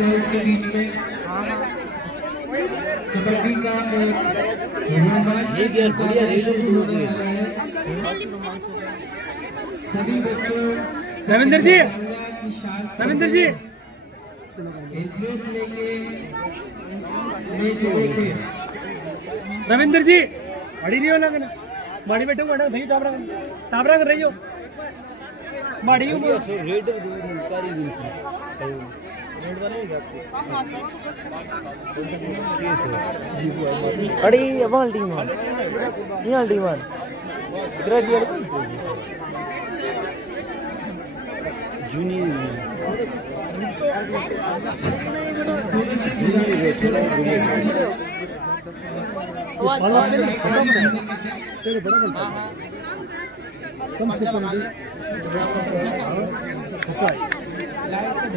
है इसके बीच में कबड्डी का सभी बच्चों रविंद्र जी इंटरेस्ट लेके मैच देखे रविंद्र जी माड़ी नहीं होना ना माड़ी बैठो बैठो नहीं टाबरा कर रही हो माड़ी हूँ रेड अड़ी अब टीम ये टीम ग्रेजुएट जूनियर कम से कम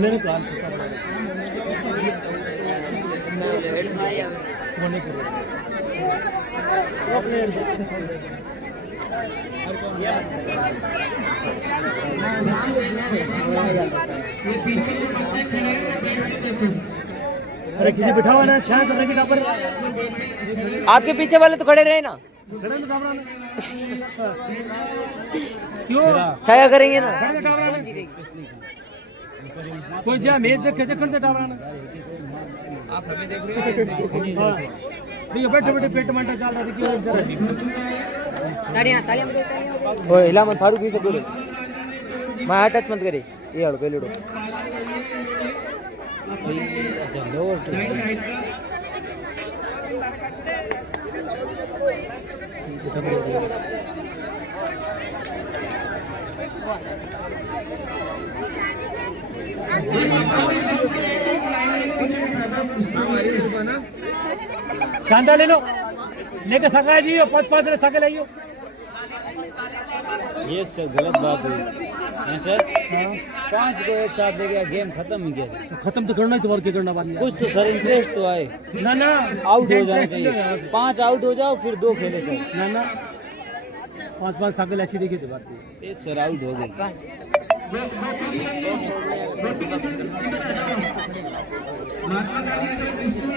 मेरे प्लान अरे किसी बिठा हुआ ना छाया करने के पर आपके पीछे वाले तो खड़े रहे ना खड़े तो टाबरा ना क्यों छाया करेंगे ना खड़े तो टाबरा ना कोई जा मेज देख के खड़े तो टाबरा ना आप हमें देख रहे हो देखिए बैठे बैठे पेट मंटा चल रहा है क्यों जरा ओए हिला मत फारूक से बोले मैं टच मत करे ये हड़ो पहले उड़ो अच्छा लोअर शानदार ले लो लेके सका जी 5-5 ने सके लाइयो ये सर गलत बात हुई है सर 5 को एक साथ लेके गेम खत्म ही किया तो खत्म तो करना ही तो और क्या करना बात कुछ तो सर इंटरेस्ट तो आए ना ना आउट हो जाना चाहिए 5 आउट हो जाओ फिर 2 खेले सर ना ना 5-5 सके ऐसी देखी थी बात ये सर आउट हो गए महात्मा गांधी ने स्टूल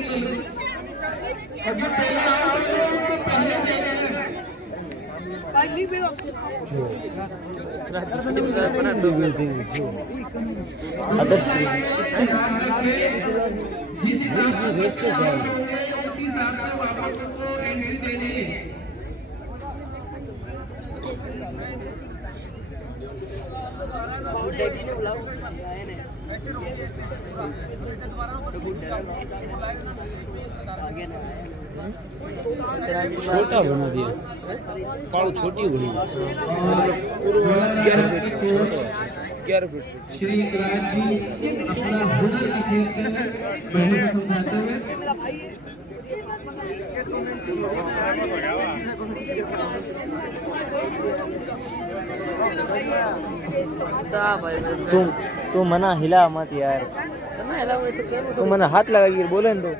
ले लो और जो पहले आउट हो उनको पहले देना जिस हिसाब से उसी हिसाब से वापस उसको एंट्री देनी है छोटा बना दिया पाड़ू छोटी बनी 11 फीट श्री राज जी अपना हुनर दिखाकर बहनों को समझाते हुए तुम मना हिला मत यार तुम मना हाथ लगा बोले तो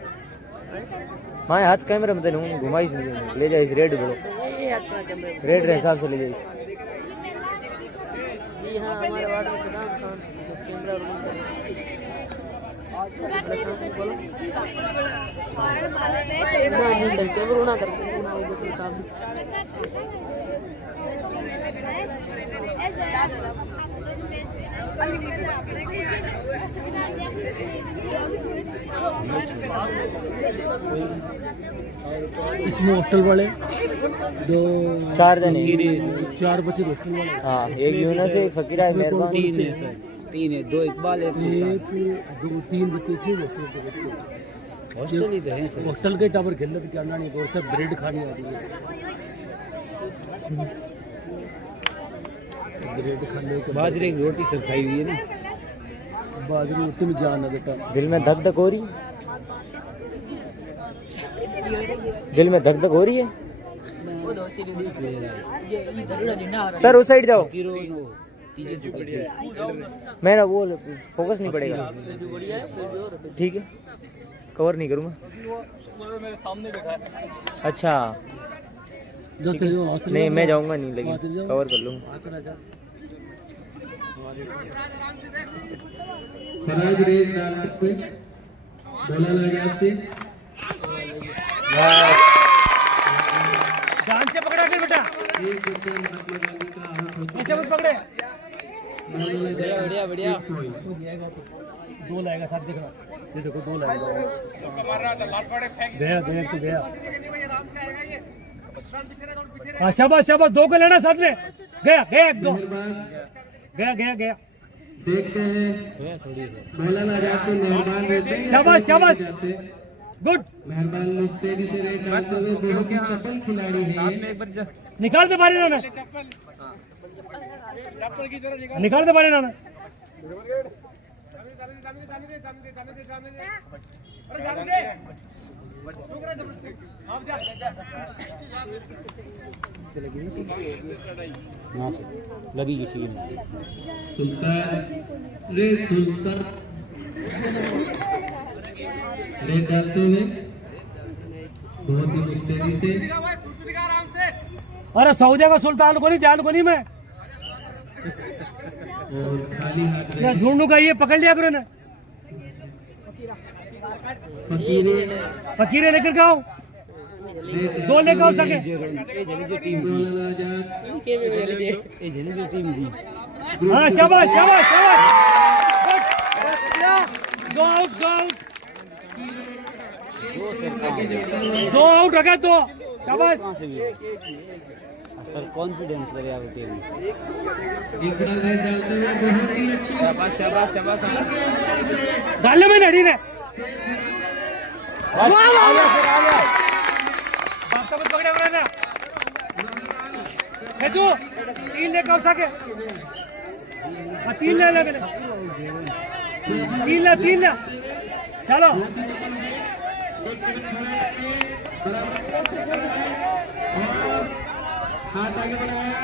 माए हाथ कैमरा में हूँ घुमाइस नहीं ले जाइस रेड बोलो रेड के हिसाब से ले जाइस इसमें हॉस्टल वाले 4 जने 4 बच्चे हॉस्टल वाले हाँ एक यूनस है एक फकीरा है मेहरबान 3 है सर 3 है 2 इकबाल एक 2-3 बच्चे इसमें हॉस्टल ही तो है सर हॉस्टल के टावर खेल रहे थे क्या नहीं और सब ब्रेड खानी आ रही है ब्रेड खाने के बाजरे की रोटी सर खाई हुई है ना बाजरे रोटी में जान है बेटा दिल में धक धक हो रही है दिल में धक धक हो रही है सर उस साइड जाओ मेरा वो फोकस नहीं पड़ेगा ठीक है कवर नहीं करूँगा अच्छा नहीं मैं जाऊँगा नहीं लेकिन कवर कर लूँगा फराज रेड डालते हुए बोला लगा से ध्यान से पकड़ा कर बेटा, एक बच्चा महात्मा गांधी का आउट होता ऐसे मत पकड़े। बढ़िया बढ़िया बढ़िया। तो दिएगा तो दो लाएगा साथ, देखना ये देखो दो लाएगा। गया गया तो गया। हाँ शाबाश शाबाश, दो को लेना साथ में। गया गया एक दो, गया गया गया। देखते हैं बोला लगा तो मेहरबान रहते हैं। शाबाश शाबाश, गुड। मेहरबान मुस्तैदी से रेड डालते हुए बहुत ही चपल खिलाड़ी है। निकाल दे बारी ना, निकाल दे बारी ना। लगी किसी की सुल्तान रे सुल्तान रेड डालते हुए बहुत ही मुस्तैदी से। अरे सऊदी का सुल्तान को नहीं, जान को नहीं मैं। और खाली हाथ या झुंडू का ये पकड़ लिया करो ना। फकीरे फकीरे लेकर के आओ, दो लेकर आओ सके। हाँ शाबाश शाबाश शाबाश, दो आउट दो आउट, दो आउट रखा दो, शाबाश। सर कॉन्फिडेंस लगे आप टीम में। शाबाश शाबाश शाबाश। डालने में नड़ी ने पकड़े हुए ना, भेजो तीन लेकर आओ सके। हाँ तीन ले लगे, तीन ला चलो। हाथ आगे बढ़ाया,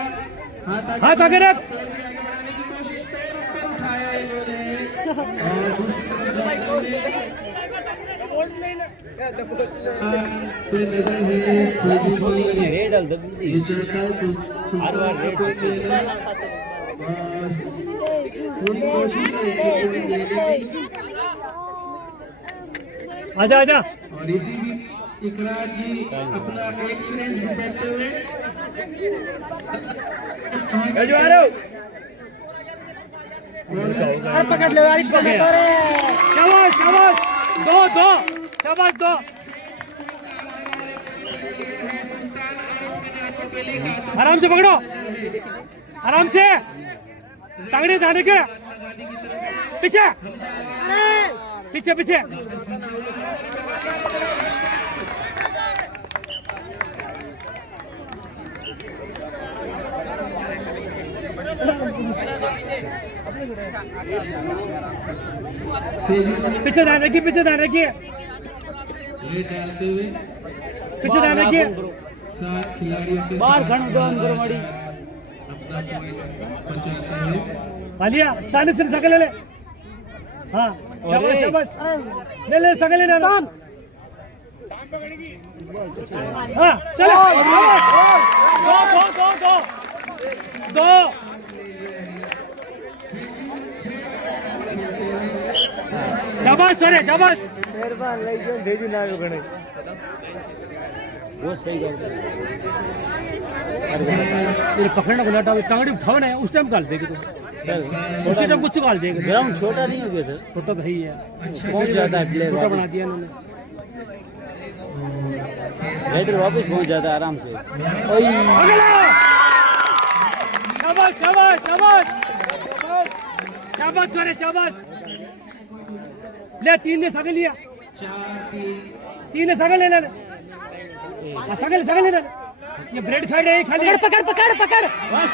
हाथ आगे रख। उठाया इन्होंने और दूसरी पे नजर है रेड डाल दे ये चाहता है तो हर बार रेड से पूरी कोशिश है आजा आजा। और इसी बीच इकरार जी अपना एक्सपीरियंस बताते हुए और पकड़ ले यार, शाबाश शाबाश, दो दो शाबाश दो। आराम से पकड़ो, आराम से, टांगने जाने के पीछे पीछे पीछे। पीछे ध्यान रखिए, पीछे ध्यान रखिए, रेड डालते हुए पीछे ध्यान रखिए। 7 खिलाड़ियों के बाहर खड़ो डाउन करो माड़ी। अपना पहुंचाते हैं। आलिया सामने से सकल ले ले। हाँ शाबाश शाबाश, ले ले सकल ले ले। हाँ चलो, दो दो दो दो दो। शाबाश सरे शाबाश। मेहरबान लई जो भेजी ना गणे बहुत सही बात है। ये पकड़ना को लटा टांगड़ी उठाओ ना, उस टाइम काल देगी तो सर उसी टाइम कुछ काल देगी। ग्राउंड छोटा नहीं हो गया सर, छोटा तो है ही है, बहुत ज्यादा है प्लेयर छोटा बना दिया इन्होंने। रेडर वापस पहुंच जाता है आराम से। शाबाश शाबाश शाबाश शाबाश छोरे शाबाश। ले तीन ने सगल लिया, 3 ने सगल ले ले, सगल सगल ले ले। ये ब्रेड खा रहे खाली। पकड़ पकड़ पकड़ बस,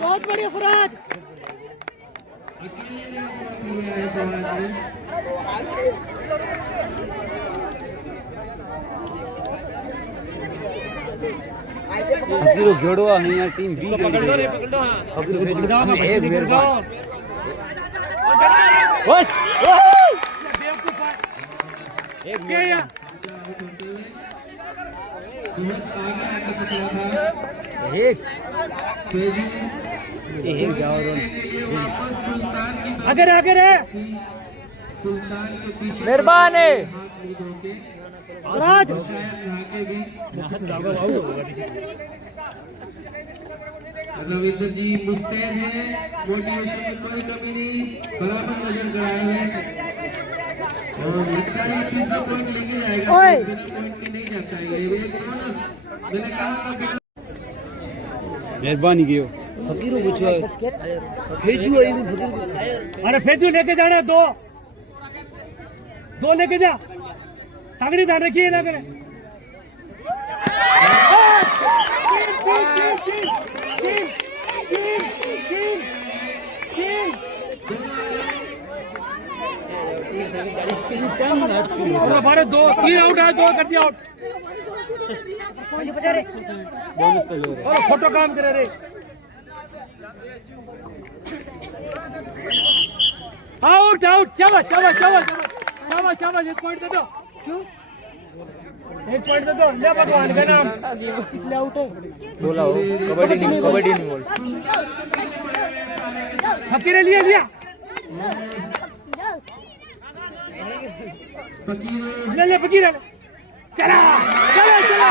बहुत बढ़िया फराज। अभी जोड़ो नहीं यार, टीम बी पकड़ लो रे, पकड़ लो। हाँ एक मेहरबान बस बेवकूफ है एक क्या यार। एक अगर अगर है सुल्तान के पीछे मेहरबानी राज रविंद्र जी मुस्तैद हैं, मोटिवेशन में कोई कमी नहीं, बराबर नजर गड़ाए हैं और लगता है तीसरा पॉइंट लेके जाएगा, बिना पॉइंट के नहीं जाता है ये एक बोनस। मैंने कहा था बिना मेहरबानी कियो फकीरों पूछो भेजू अरे भेजू लेके जाना दो लेके जा तगड़ी ध्यान रखिए ना करे हमारे दो तीन आउट है, दो कर दिया आउट। बोनस तो लो और फोटो काम करे रे आउट आउट शाबाश शाबाश शाबाश शाबाश शाबाश एक पॉइंट दे दो क्यों एक पॉइंट दे दो ले भगवान का नाम इसलिए आउट है बोला हो कबड्डी नहीं बोल फकीर लिया लिया ले फकीर चला चला चला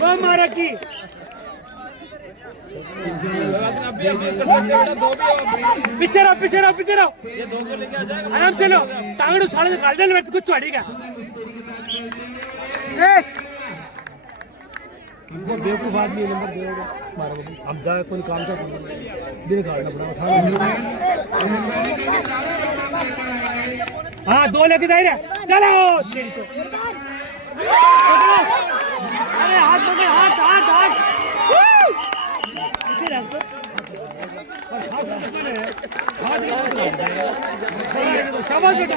बम मारा की पीछे रहो आराम से लो टांगड़ू छाड़ काल दे कुछ चढ़ेगा वो बेवकूफ आदमी नंबर देगा मारो अब जाए कोई काम का दिल गाड़ना पड़ा हाँ दो लेके जा रहे चलो तेरी तो अरे हाथ पकड़ हाथ हाथ हाथ शाबाश बेटा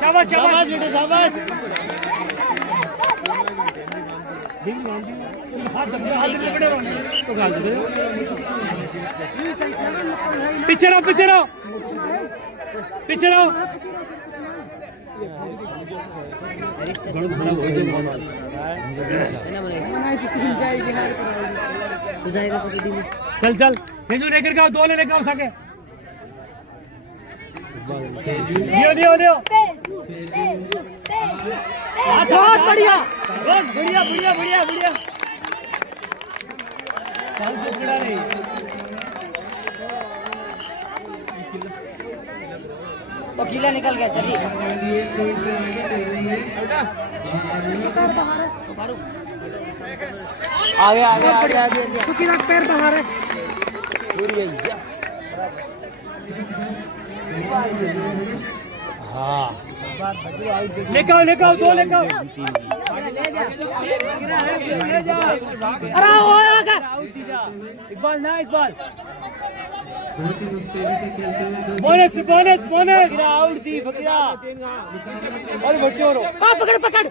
शाबाश शाबाश बेटा शाबाश पीछे रहो चल भेजू लेकर के दो लेकर आओ सके लियो बहुत बढ़िया चल टुकड़ा नहीं वकीला निकल गया सर आगे फकीरा पैर बाहर है हाँ लेकर आओ दो लेकर आओ अरे इकबाल बहुत ही मुस्तैदी से खेलते हुए बोनस आउट थी फकीरा और बच्चों रो पकड़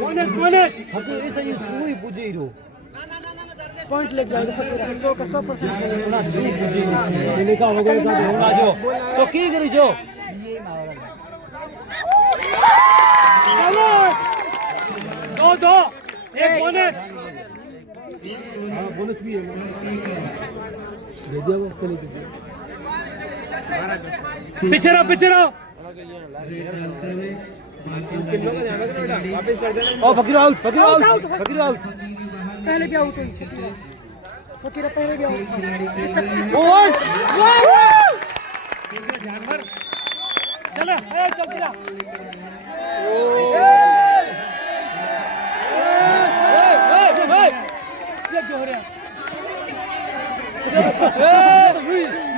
बोनस फकीर ऐसा ये सुई बुझे रो पॉइंट लग जाएगा फकीरा 100% थोड़ा सुई बुझे का हो गया होगा जो तो की करी जो दो एक बोनस बोनस भी है दे दिया वो पहले दे दिया पीछे रहो ओ फकीर आउट पहले भी आउट हुई फकीरा पहले भी आउट जानवर चला चल गिरा ये क्या हो रहा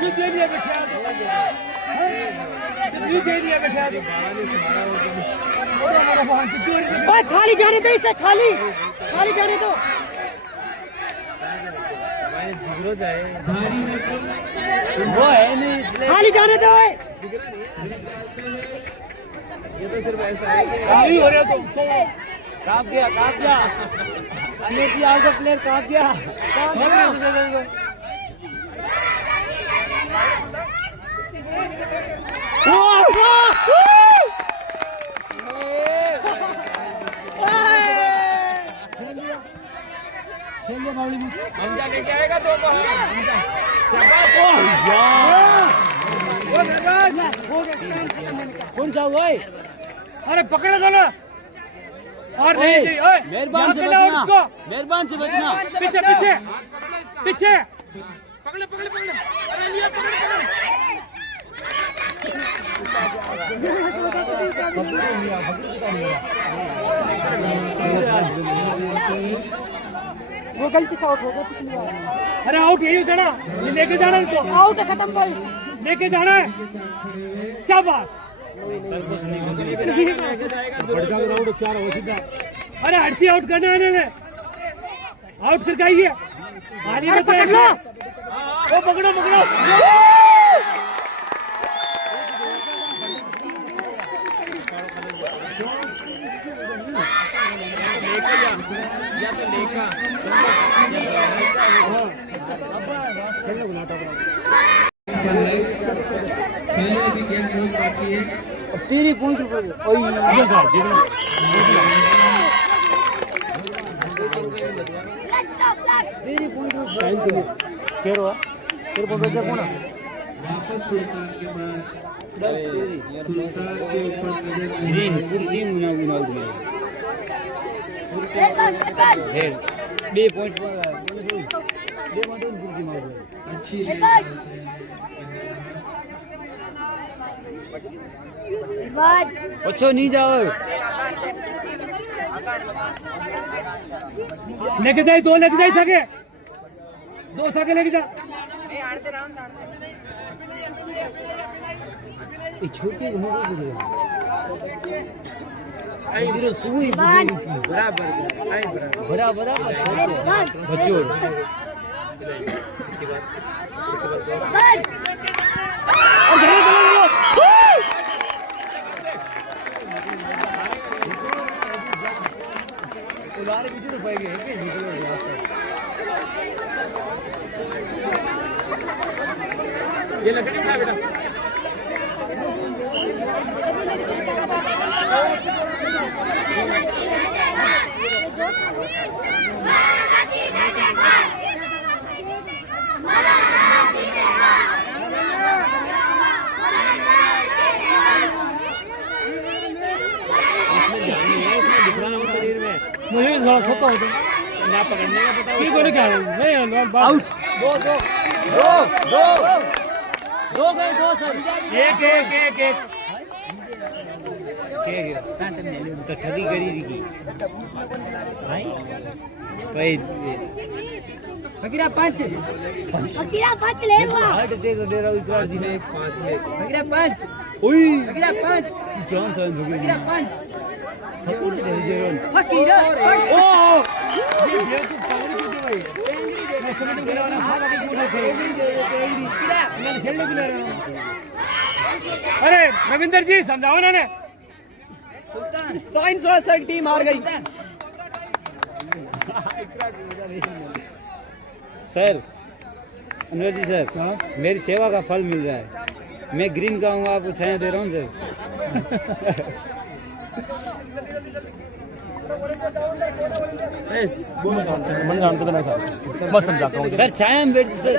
ये दे दिया बैठा खाली जाने दो इसे खाली जाने दो वो है नहीं खाली जाने दो खाली हो रहा तुम काप गया अनिल जी आज प्लेयर काप गया खेल ले बावली में हमजा लेके आएगा तो कौन सा हुआ है? अरे पकड़ दो ना और नहीं नहीं ओए मेहरबान से यहाँ पे लाओ बचना, उसको। मेहरबान से बचना। पीछे पीछे पीछे पकड़े पकड़े पकड़े अरे लिया पकड़े वो गलती से आउट हो गया पिछली बार। अरे आउट यही होता ना ये लेके जाना है इसको आउट है, खत्म भाई। लेके जाना है शाबाश अरे हटसी आउट करना है इन्हें आउट करके आइए आगे अरे पकड़ लो। वो पकड़ो पकड़ो पहले अभी गेम बहुत बाकी है। तेरी पॉइंट वापस सुल्तान के बाद सुल्तान के ऊपर नजर पूरी टीम गुना बे पॉइंट अच्छी अच्छो नहीं जाओ। लेके जाए दो लेके जाए सके दो सके लेके जा छोटी सुई बराबर बराबर बच्चों ये लकड़ी उठा बेटा मुझे थोड़ा थोका होता ना पकड़ने का पता है कोई क्या नहीं आउट दो दो दो दो दो गए दो सब एक एक एक एक तो ठगी करी थी की भाई अकीरा पांच ले हुआ। हार्ट अटैक दे रहा इकरार जी ने 5 ले अकीरा पांच ओए अकीरा पांच जान से भगे अकीरा पांच ठकुर दे जेरन फकीरा ओ ये बेवकूफ पागल क्यों थे भाई मैं समझ नहीं आ रहा था कि कौन थे मैं खेलने के लिए रहा हूं। अरे रविंदर जी समझाओ ना ने साइंस वाला सर टीम हार गई। सर अनवर जी सर मेरी सेवा का फल मिल रहा है। मैं ग्रीन का हूँ आपको छाया दे रहा हूँ सर। मन जानते तो नहीं बस समझाता हूँ सर छाया में बैठ सर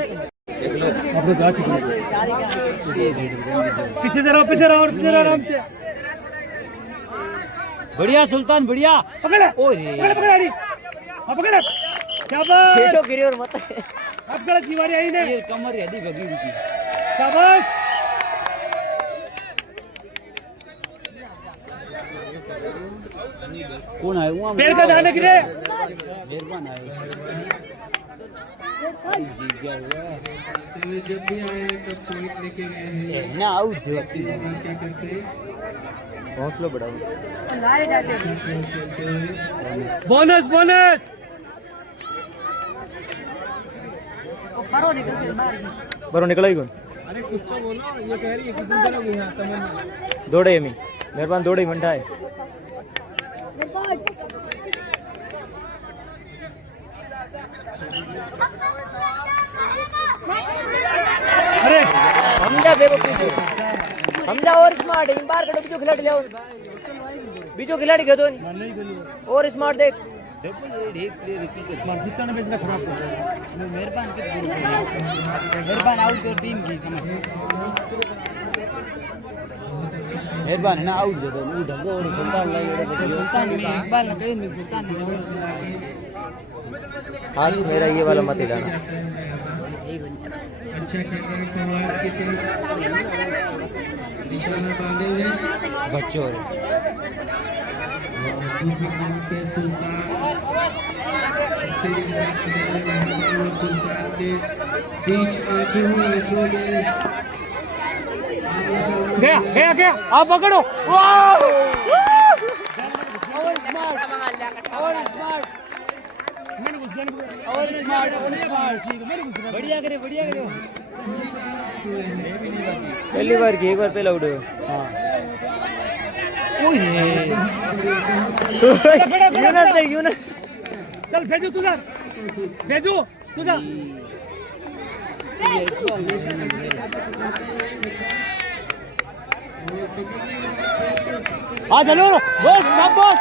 आपको कहा पीछे जरा और पीछे आराम से बढ़िया सुल्तान बढ़िया पकड़ ओरे पकड़ आरी पकड़ शाबाश खेटो गिरी और मत अब गलत दीवारी आई ने ये कमर यदि भगी रुकी शाबाश कौन आया वहाँ पेड़ का ध्यान रखिए मेहरबान आए जी क्या हुआ तो जब भी आए तब पॉइंट लेके गए हैं। ना आउट थे क्या करते हौसला बढ़ाओ बोनस बोनस बरो निकला ही कौन अरे कुछ तो बोलो ये कह रही है कि तुम चलोगे यहाँ समझ दौड़े यमी मेहरबान दौड़े मंडा है अरे समझा बेवकूफ समझा और स्मार्ट है बार कड़ो बीजो खिलाड़ी ले बीजो खिलाड़ी खेतो और स्मार्ट देख डबल रेड एक प्लेयर विकेट मर्जिद ने बेचना खराब कर दिया। मेहरबान मेहरबान आउट कर टीम की समझ मेहरबान है ना आउट दे दो वो ढंगो और सुल्तान लाई सुल्तान में इकबाल ने कहीं नहीं सुल्तान ने हाथ मेरा ये वाला मत हिलाना। अच्छा खेल रहे हैं समाज की तरफ निशाना बांधे हुए बच्चों दूसरी टीम के सुल्तान सुल्तान के बीच आते हुए गया गया गया आप पकड़ो वाह बढ़िया करे पहली बार की एक बार पहले आउट हुए। हाँ यूनस चल भेजो तुझा आ चलो बस शाबाश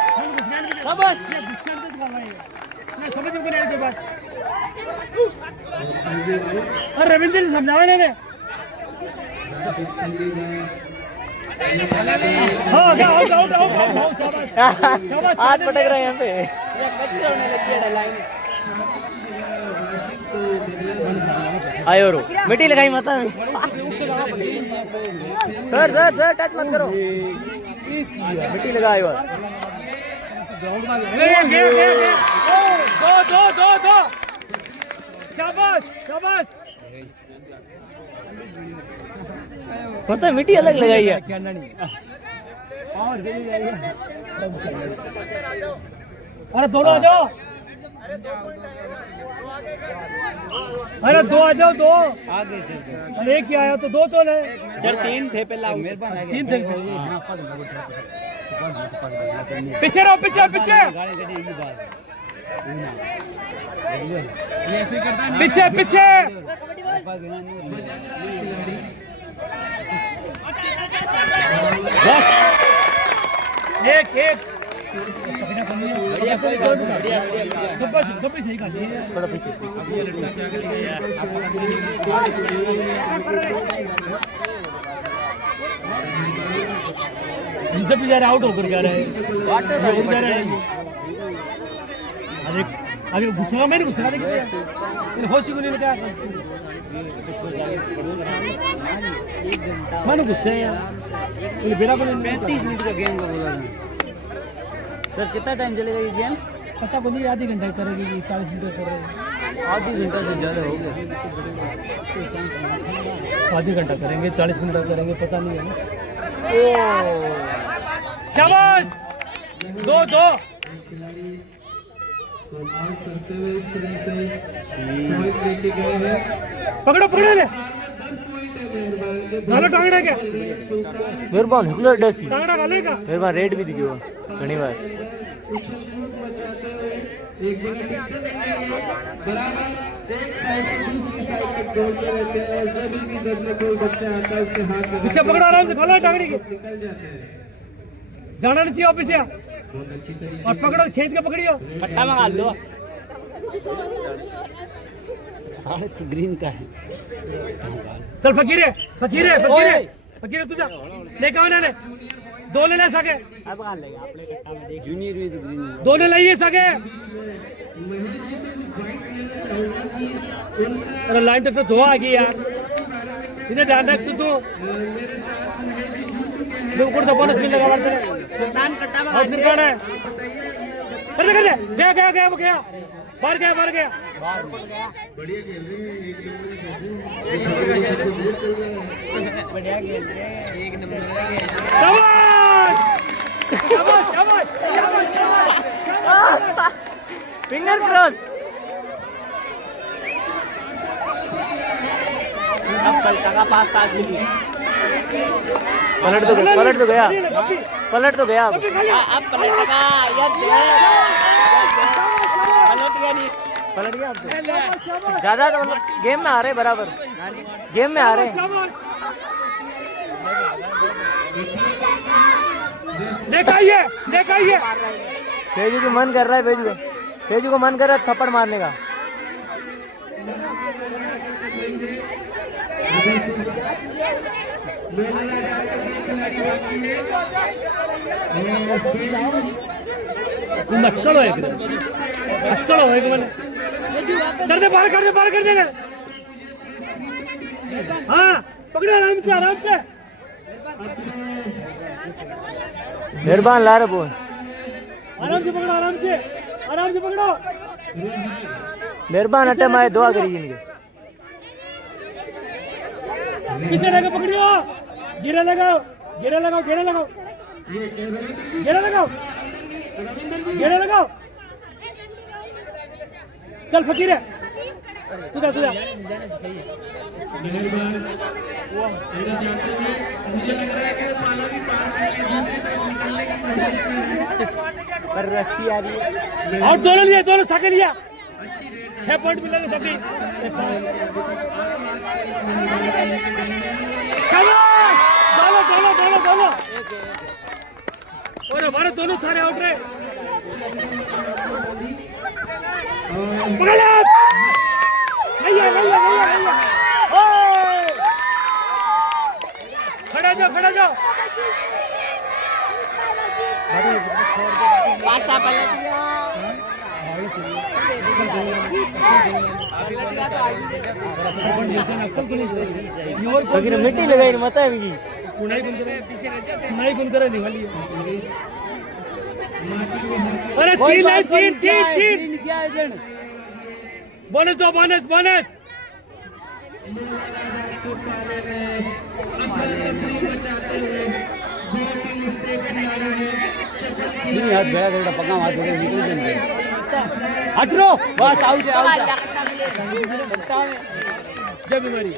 मैं समझ में नहीं बात। और रविंद्र से समझावा ने हाँ क्या आउट शाबाश हाथ पटक रहे हैं यहाँ पे। आयो रो मिट्टी लगाई माता सर टच मत करो मिट्टी लगाई और दो शाबाश पता है मिट्टी अलग लगाई है। अरे दोनों आ जाओ अरे दो आ जाओ दो आगे से अरे एक ही आया तो दो तो ले चल तीन थे पहला मेहरबान है तीन थे पीछे रहो पीछे गाड़ी गड़ी की बात पीछे बस एक बढ़िया सही कर दिए थोड़ा पीछे जब बेचारे आउट होकर जा रहे हैं अरे अभी गुस्सा में नहीं गुस्सा देखिए होश को नहीं लगा मैंने गुस्से है यार बेरा को 35 मिनट का गेम का बोला सर कितना टाइम चलेगा ये गेम पता को नहीं आधी घंटा करेगी 40 मिनट कर रहे हैं आधी घंटा से ज़्यादा हो गया आधी घंटा करेंगे 40 मिनट करेंगे पता नहीं है ना शाबाश दो खिलाड़ी को आउट करते हुए इस तरह से पॉइंट लेके गए हैं। पकड़ो ले 10 पॉइंट है मेहरबान के गालो टांगड़ा क्या मेहरबान हुकुलर डसी टांगड़ा गालेगा मेहरबान रेड भी दियो घनी बार उछल-कूद मचाते हुए एक जगह टिकते नहीं है बराबर एक साइड से दूसरी साइड तक दौड़ते रहते हैं और जब भी जब में कोई बच्चा आता है उसके हाथ में पीछे पकड़ो आराम से खोलो टांगड़ी की निकल जाते हैं। जाना नहीं चाहिए ऑफिस या बहुत अच्छी तरीके और पकड़ो खींच के पकड़ियो पट्टा मंगा लो साढ़े तो ग्रीन का है चल फकीरे तुझा लेके आओ ने दो ले सके जूनियर में तो ग्रीन दो ले लिए सके अरे लाइन तक तो धोआ आ गई यार इन्हें ध्यान रख तू बिल्कुल तो बोनस मिल लगा तेरे सुल्तान कट्टा में और फिर कौन है कर दे गया वो गया बाहर गया बढ़िया खेल रहे हैं एक नंबर शाबाश फिंगर क्रॉस अब कल का 5 साल से पलट तो गया अब अब पलटेगा पलट गया अब तो ज्यादा तो मतलब गेम में आ रहे बराबर गेम में आ रहे हैं लेकर आइए भेजू को मन कर रहा है भेजू तेजू को मन कर रहा है थप्पड़ मारने का। अटकल हो एक मैंने कर दे बाहर कर देना। हाँ पकड़ो आराम से मेहरबान ला रहे बोल, आराम से पकड़ो। मेहरबान हटे माए दुआ करी इनके। पीछे लगे पकड़ियो, गिरा लगाओ। चल फकीर है तुझा मुझे लग रहा है कि माला भी पार करके दूसरी तरफ निकलने की कोशिश पर रस्सी आ रही है। और दोनों साके लिया 6 पॉइंट मिला सभी। दोनों और हमारे दोनों सारे आउट रहे। खड़ा जाओ। मिट्टी लगाई मत है इनकी। सुनाई कौन करे निकाली। अरे तीन बोनस दो बोनस। हाथ भेड़ा थोड़ा पका हाथ थोड़े निकल जाएंगे। हटरो बस आउट जय बीमारी।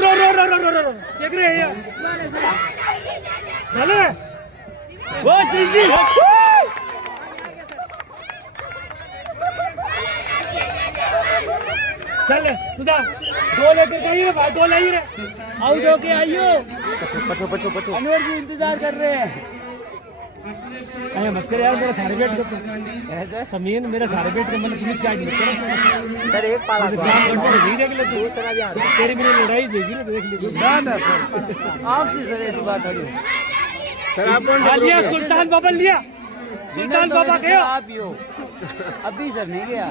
रो देख रहे हैं बस इजी चल सुधा 2 लेकर कहीं रे भाई 2 ले ही रे। आउट होके आइयो। पछो अनवर जी इंतजार कर रहे हैं। अरे मत कर यार, मेरा सारे बेट कर ऐसा समीन मेरा सारे बेट कर मतलब पुलिस गाइड मत कर सर। एक पाला नहीं देख ले तू तेरी मेरी लड़ाई देगी ना देख ले। ना सर आपसे सर ऐसी बात थोड़ी सर। आप कौन लिया सुल्तान बाबा लिया सुल्तान बाबा गया आप ही हो। अभी सर नहीं गया।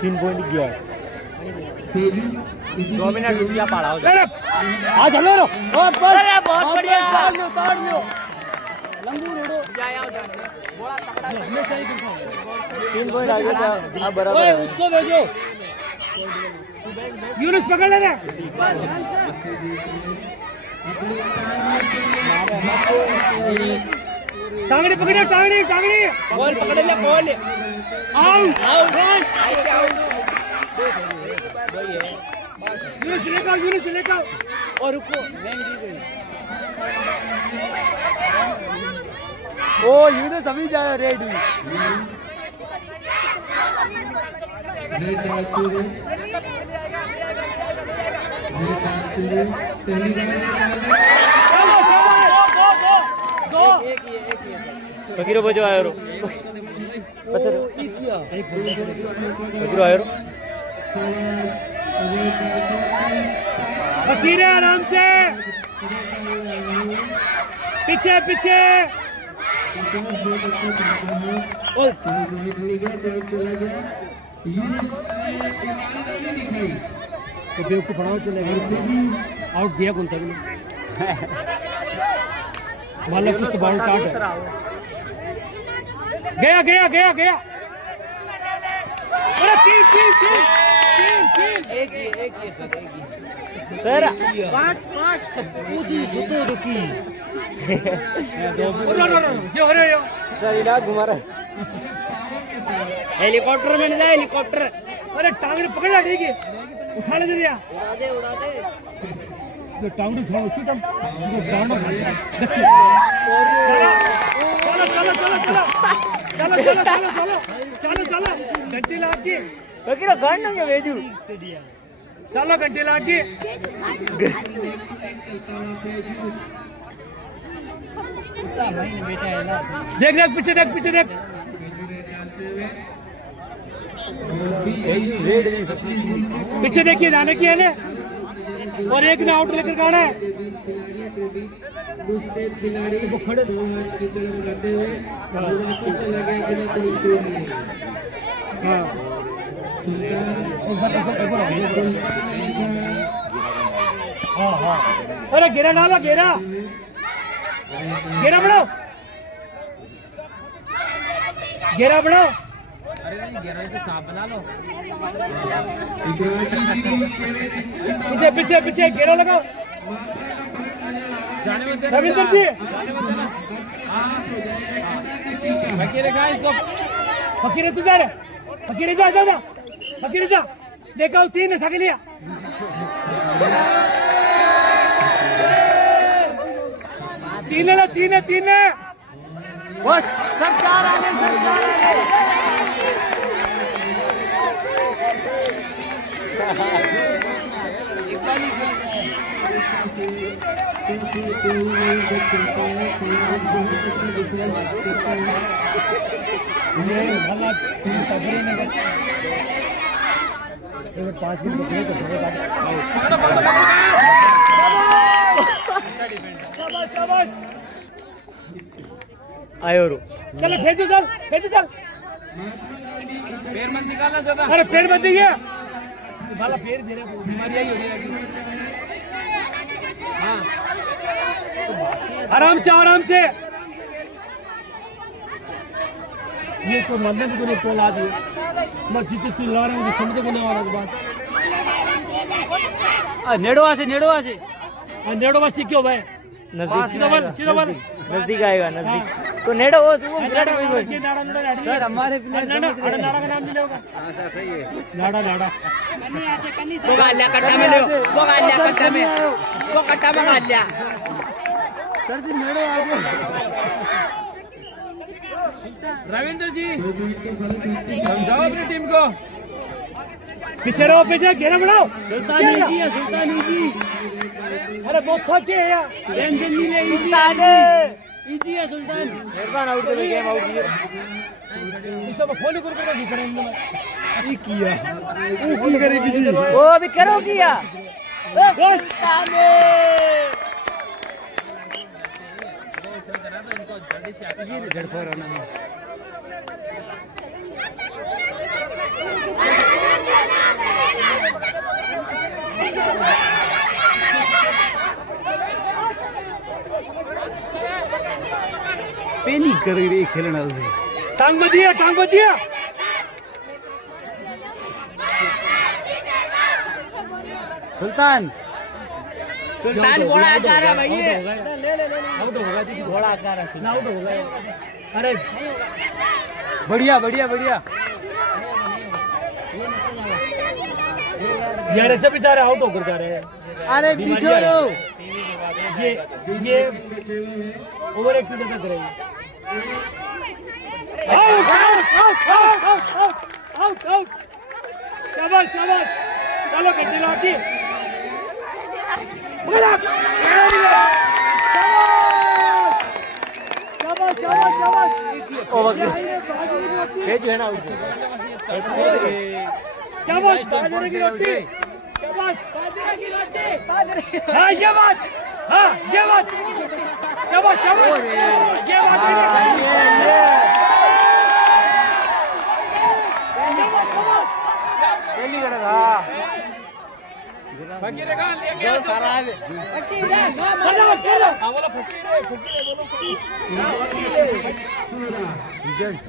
3 पॉइंट गया 2 मिनट रुपया पड़ा हो जाए। आ चलो रो बहुत बढ़िया। तोड़ लो लंबू रोडो 3 पॉइंट आ गया। अब बराबर है। उसको भेजो। यूनुस पकड़ लेना। टांगड़ी पकड़िए टांगड़ी बॉल पकड़ ले बॉल आउट बस यूनुस लेकर और रुको ओ यूनुस अभी जा रेडी। फकीरो बजो आयो रो फकीरो आयो रो फकीर आराम से पीछे तो बेवकूफ बनाओ चलेगा आउट दिया कौन था मतलब कुछ तो बाउंड काट है गया अरे तीन एक ही सर 5 पूजी सुतो दुखी जो हो रहे हो सर इलाज घुमा रहा है। हेलीकॉप्टर में नहीं जाए हेलीकॉप्टर। अरे टांगड़ी पकड़ ला ठीक है उठा ले जरिया उड़ा दे ये टांगड़ी उठाओ उसी टाइम ये डाउन चलो घंटी ला के फकीरो गन नहीं भेजू चलो घंटे लाके देख देख पीछे देख पीछे देख पीछे देखिए जाने की है ने और एक ने आउट लेकर गाना है वो खड़े की तरफ करते हुए चला गया बिना कोई तोड़ लिए। अरे घेरा डालो घेरा घेरा बढ़ाओ घेरा बढ़ाओ पीछे पीछे पीछे घेरा लगाओ रविंदर जी फकीर तू जा रे फकीर जा जा जा फकीर जा देखा 3 है सके लिया तीन है बस सरकार आगे आयो रो चलो भेजो चल पैर मत निकालना ज्यादा अरे पैर मत दिया बाला पैर दे रहा बीमारी आई हो रही है हाँ आराम से ये तो मदन को ने पोल आ दिए मैं जीते चिल्ला रहा हूँ समझ को नहीं आ रहा बात नेड़वा से नेड़वा से क्यों भाई नजदीक नजदीक आएगा नजदीक तो नेड़ो वो सर हमारे प्लेयर नाड़ा का नाम नहीं लेगा सर सही है नाड़ा सर जी नेड़ो आगे रविंद्र जी समझाओ अपनी टीम को पीछे रहो पीछे घेरा बढ़ाओ सुल्तानी जी अरे बहुत थके है यार टेंशन नहीं ले इजी है सुल्तान मेहरबान आउट दे गेम आउट किया इस सब फोन कर दिख रहे हैं ये किया वो की करे भी वो अभी करो किया बस पेनी कर रही खेलना टांग मत दिया सुल्तान घोड़ा आकार है भाई आउट होगा घोड़ा आकार है आउट होगा अरे बढ़िया यार ऐसे बेचारे आउट होकर जा रहे हैं अरे बिठो लो ये ओवर एक्टिंग ज्यादा करेंगे आउट शाबाश चलो कंटिन्यू आती शाबाश ओवर भेज है ना आउट शाबाश बाजरे की रोटी शाबाश हाँ ये बात शाबाश ये बात पहली गड़ा था फकीर का लेके सारा फकीर बोलो रिजल्ट